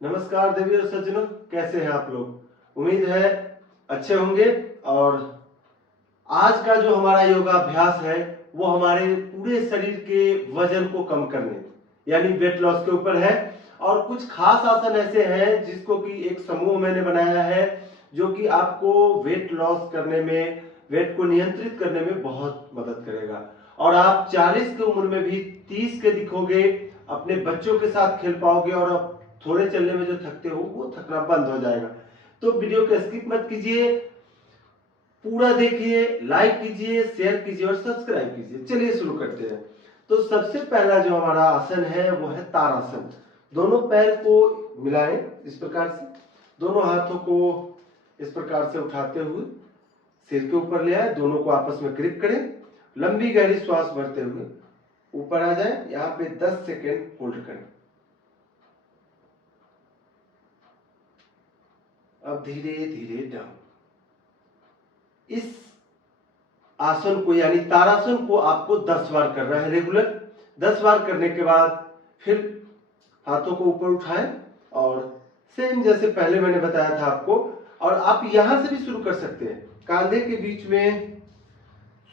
नमस्कार देवी और सज्जनों, कैसे हैं आप लोग। उम्मीद है अच्छे होंगे। और आज का जो हमारा योगाभ्यास है वो हमारे पूरे शरीर के वजन को कम करने यानी वेट लॉस के ऊपर है। और कुछ खास आसन ऐसे हैं जिसको कि एक समूह मैंने बनाया है जो कि आपको वेट लॉस करने में, वेट को नियंत्रित करने में बहुत मदद करेगा। और आप 40 की उम्र में भी 30 के दिखोगे, अपने बच्चों के साथ खेल पाओगे और अब थोड़े चलने में जो थकते हो वो थकना बंद हो जाएगा। तो वीडियो को स्किप मत कीजिए, पूरा देखिए, लाइक कीजिए, शेयर कीजिए और सब्सक्राइब कीजिए। चलिए शुरू करते हैं। तो सबसे पहला जो हमारा आसन है वो है ताड़ासन। दोनों पैर को मिलाएं इस प्रकार से, दोनों हाथों को इस प्रकार से उठाते हुए सिर के ऊपर ले आए, दोनों को आपस में ग्रिप करें, लंबी गहरी श्वास भरते हुए ऊपर आ जाए, यहाँ पे 10 सेकेंड होल्ड करें। अब धीरे धीरे डाउन। इस आसन को यानी ताड़ासन को आपको 10 बार करना है रेगुलर। 10 बार करने के बाद फिर हाथों को ऊपर उठाएं और सेम जैसे पहले मैंने बताया था आपको। और आप यहां से भी शुरू कर सकते हैं, कांधे के बीच में,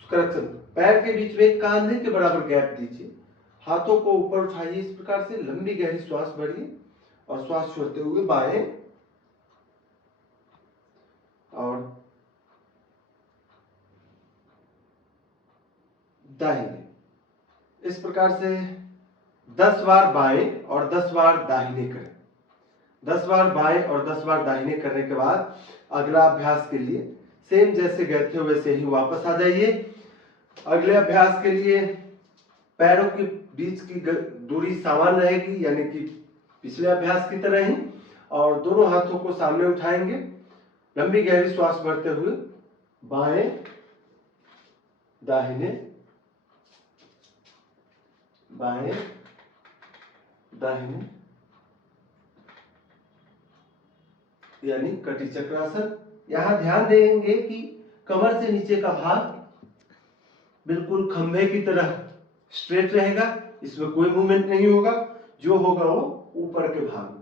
करेक्शन, पैर के बीच में कांधे के बराबर गैप दीजिए, हाथों को ऊपर उठाइए, इस प्रकार से लंबी गहरी श्वास भरिए और श्वास छोड़ते हुए बाएं और दाहिने, इस प्रकार से 10 बार बाएं और 10 बार दाहिने करें। 10 बार बाएं और 10 बार दाहिने करने के बाद अगला अभ्यास के लिए सेम जैसे गए थे वैसे ही वापस आ जाइए। अगले अभ्यास के लिए पैरों के बीच की दूरी समान रहेगी, यानी कि पिछले अभ्यास की तरह ही। और दोनों हाथों को सामने उठाएंगे, लंबी गहरी श्वास भरते हुए बाएं दाहिने, बाएं दाहिने, यानी कटी चक्रासन। यहां ध्यान देंगे कि कमर से नीचे का भाग बिल्कुल खंभे की तरह स्ट्रेट रहेगा, इसमें कोई मूवमेंट नहीं होगा, जो होगा वो ऊपर के भाग में।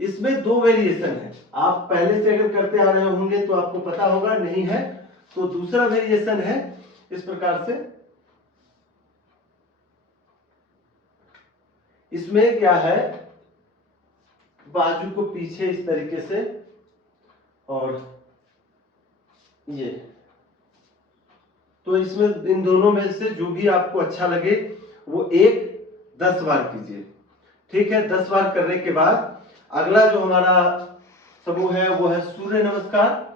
इसमें 2 वेरिएशन है, आप पहले से अगर करते आ रहे होंगे तो आपको पता होगा, नहीं है तो दूसरा वेरिएशन है इस प्रकार से। इसमें क्या है, बाजू को पीछे इस तरीके से और ये, तो इसमें इन दोनों में से जो भी आपको अच्छा लगे वो एक 10 बार कीजिए। ठीक है, 10 बार करने के बाद अगला जो हमारा समूह है वो है सूर्य नमस्कार।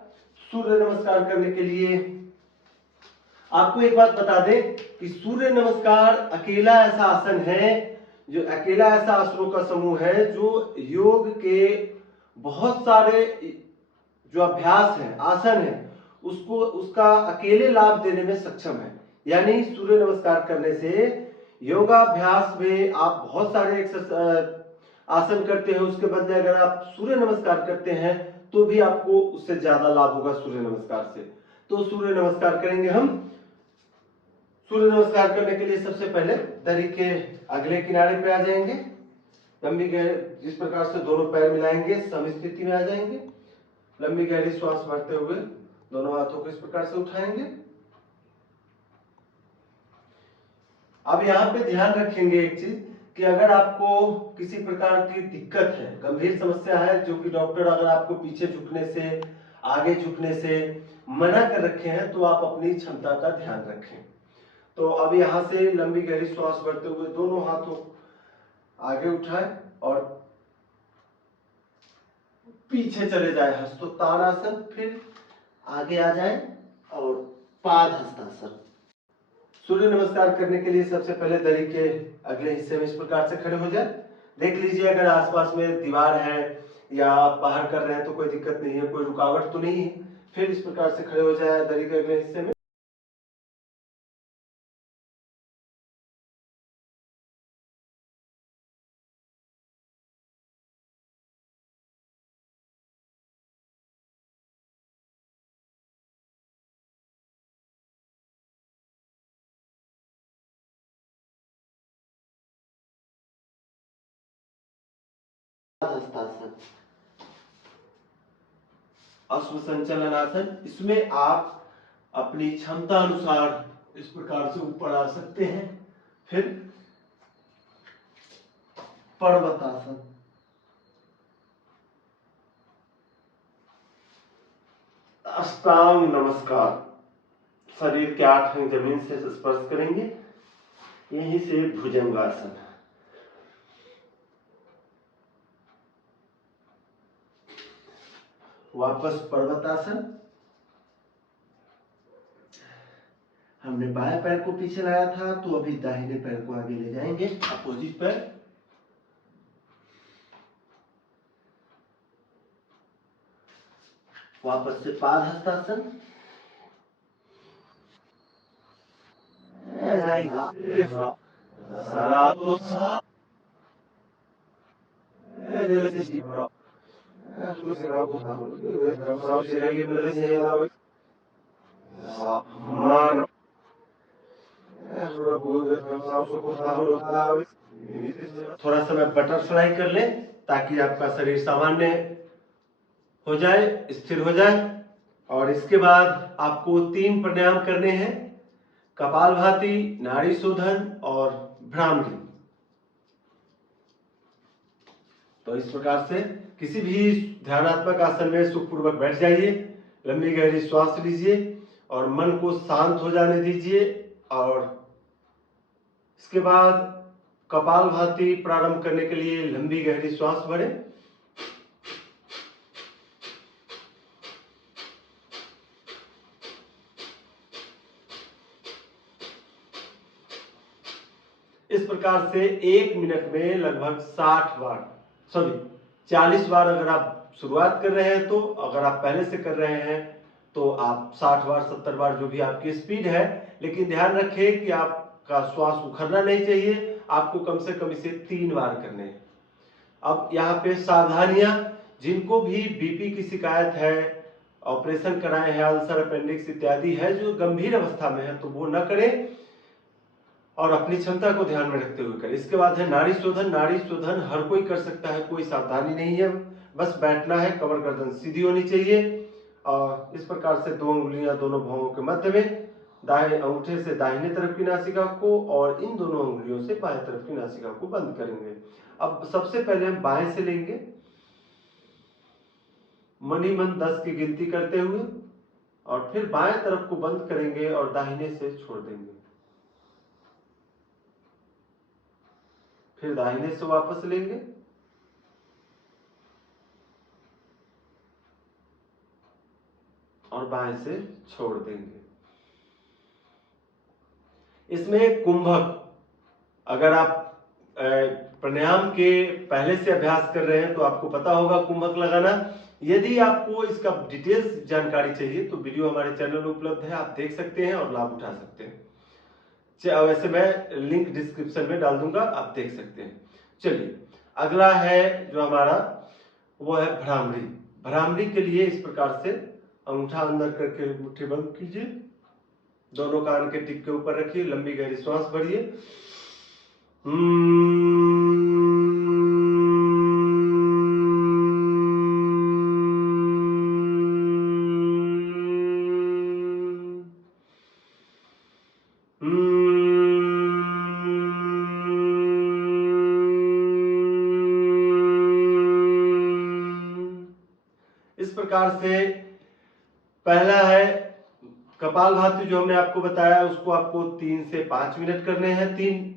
सूर्य नमस्कार करने के लिए आपको एक बात बता दें कि सूर्य नमस्कार अकेला ऐसा आसन है, जो अकेला ऐसा आसनों का समूह है जो योग के बहुत सारे जो अभ्यास है, आसन है, उसको उसका अकेले लाभ देने में सक्षम है। यानी सूर्य नमस्कार करने से योगाभ्यास में आप बहुत सारे आसन करते हैं, उसके बदले अगर आप सूर्य नमस्कार करते हैं तो भी आपको उससे ज्यादा लाभ होगा सूर्य नमस्कार से। तो सूर्य नमस्कार करेंगे हम। सूर्य नमस्कार करने के लिए सबसे पहले दरी के अगले किनारे पे आ जाएंगे, लंबी गहरी, जिस प्रकार से दोनों पैर मिलाएंगे सम स्थिति में आ जाएंगे, लंबी गहरी श्वास भरते हुए दोनों हाथों को इस प्रकार से उठाएंगे। अब यहाँ पे ध्यान रखेंगे एक चीज कि अगर आपको किसी प्रकार की दिक्कत है, गंभीर समस्या है, जो कि डॉक्टर अगर आपको पीछे झुकने से, आगे झुकने से मना कर रखे हैं, तो आप अपनी क्षमता का ध्यान रखें। तो अब यहां से लंबी गहरी श्वास भरते हुए दोनों हाथों आगे उठाएं और पीछे चले जाए हस्तोत्तानासन, फिर आगे आ जाए और पाद हस्तासन। सूर्य नमस्कार करने के लिए सबसे पहले दरी के अगले हिस्से में इस प्रकार से खड़े हो जाए। देख लीजिए अगर आसपास में दीवार है या आप बाहर कर रहे हैं तो कोई दिक्कत नहीं है, कोई रुकावट तो नहीं है। फिर इस प्रकार से खड़े हो जाए दरी के अगले हिस्से में। हस्तासन, अश्व संचलन आसन। इसमें आप अपनी क्षमता अनुसार इस प्रकार से ऊपर आ सकते हैं। फिर पर्वतासन, अष्टांग नमस्कार, शरीर के 8 अंग जमीन से स्पर्श करेंगे, यहीं से भुजंगासन। वापस पर्वतासन, हमने बाएं पैर को पीछे लाया था, तो अभी दाहिने पैर को आगे ले जाएंगे, अपोजिट पैर। वापस से पाद हस्तासन, थोड़ा सा मैं बटरफ्लाई कर ले ताकि आपका शरीर सामान्य हो जाए, स्थिर हो जाए। और इसके बाद आपको 3 प्राणायाम करने हैं, कपालभाति, नाड़ी शोधन और भ्रामरी। तो इस प्रकार से किसी भी ध्यानात्मक आसन में सुखपूर्वक बैठ जाइए, लंबी गहरी श्वास लीजिए और मन को शांत हो जाने दीजिए। और इसके बाद कपालभाति प्रारंभ करने के लिए लंबी गहरी श्वास भरें। इस प्रकार से 1 मिनट में लगभग 40 बार अगर आप शुरुआत कर रहे हैं, तो अगर आप पहले से कर रहे हैं तो आप 60 बार 70 बार, जो भी आपकी स्पीड है। लेकिन ध्यान रखें कि आपका श्वास उखड़ना नहीं चाहिए, आपको कम से कम इसे 3 बार करने हैं। अब यहाँ पे सावधानियां, जिनको भी बीपी की शिकायत है, ऑपरेशन कराए हैं, अल्सर, अपेंडिक्स इत्यादि है, जो गंभीर अवस्था में है, तो वो न करें और अपनी क्षमता को ध्यान में रखते हुए करें। इसके बाद है नाड़ी शोधन। नाड़ी शोधन हर कोई कर सकता है, कोई सावधानी नहीं है, बस बैठना है, कमर गर्दन सीधी होनी चाहिए। और इस प्रकार से 2 उंगलियां दोनों भौहों के मध्य में, दाएं अंगूठे से दाहिने तरफ की नासिका को और इन दोनों उंगलियों से बाएं तरफ की नासिका को बंद करेंगे। अब सबसे पहले हम बाएं से लेंगे, मन ही मन 10 की गिनती करते हुए, और फिर बाएं तरफ को बंद करेंगे और दाहिने से छोड़ देंगे। फिर दाहिने से वापस लेंगे, और बाएं से छोड़ देंगे। इसमें कुंभक, अगर आप प्राणायाम के पहले से अभ्यास कर रहे हैं तो आपको पता होगा कुंभक लगाना। यदि आपको इसका डिटेल्स जानकारी चाहिए तो वीडियो हमारे चैनल में उपलब्ध है, आप देख सकते हैं और लाभ उठा सकते हैं। वैसे मैं लिंक डिस्क्रिप्शन में डाल दूंगा, आप देख सकते हैं। चलिए, अगला है जो हमारा, वो है भ्रामरी। भ्रामरी के लिए इस प्रकार से अंगूठा अंदर करके मुट्ठी बंद कीजिए, दोनों कान के टिप के ऊपर रखिए, लंबी गहरी श्वास भरिए। इस प्रकार से पहला है कपालभाति, जो हमने आपको बताया, उसको आपको 3 से 5 मिनट करने हैं,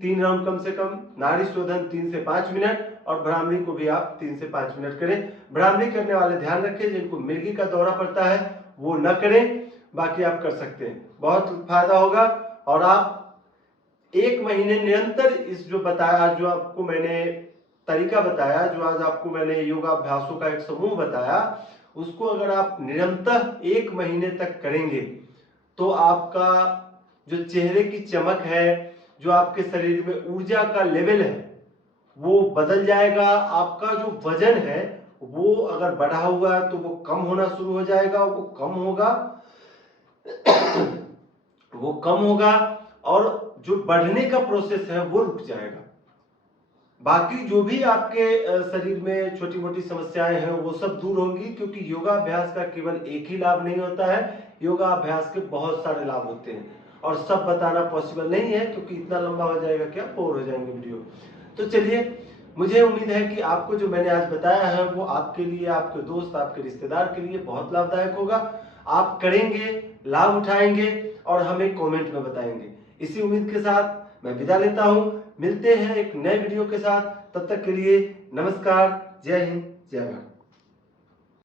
3 राउंड कम से कम। नाड़ी शोधन 3 से 5 मिनट, और भ्रामरी को भी आप 3 से 5 मिनट करें। भ्रामरी करने वाले ध्यान रखें, जिनको मिर्गी का दौरा पड़ता है वो न करें, बाकी आप कर सकते हैं, बहुत फायदा होगा। और आप 1 महीने निरंतर इस जो बताया, जो आपको मैंने तरीका बताया, जो आज आपको मैंने योगाभ्यासों का एक समूह बताया, उसको अगर आप निरंतर 1 महीने तक करेंगे तो आपका जो चेहरे की चमक है, जो आपके शरीर में ऊर्जा का लेवल है, वो बदल जाएगा। आपका जो वजन है वो अगर बढ़ा हुआ है तो वो कम होना शुरू हो जाएगा, वो कम होगा और जो बढ़ने का प्रोसेस है वो रुक जाएगा। बाकी जो भी आपके शरीर में छोटी मोटी समस्याएं हैं वो सब दूर होंगी, क्योंकि योगाभ्यास का केवल एक ही लाभ नहीं होता है, योगाभ्यास के बहुत सारे लाभ होते हैं और सब बताना पॉसिबल नहीं है, क्योंकि इतना लंबा हो जाएगा, क्या बोर हो जाएंगे वीडियो। तो चलिए, मुझे उम्मीद है कि आपको जो मैंने आज बताया है वो आपके लिए, आपके दोस्त, आपके रिश्तेदार के लिए बहुत लाभदायक होगा। आप करेंगे, लाभ उठाएंगे और हमें कमेंट में बताएंगे। इसी उम्मीद के साथ मैं विदा लेता हूं। मिलते हैं एक नए वीडियो के साथ, तब तक के लिए नमस्कार, जय हिंद, जय भारत।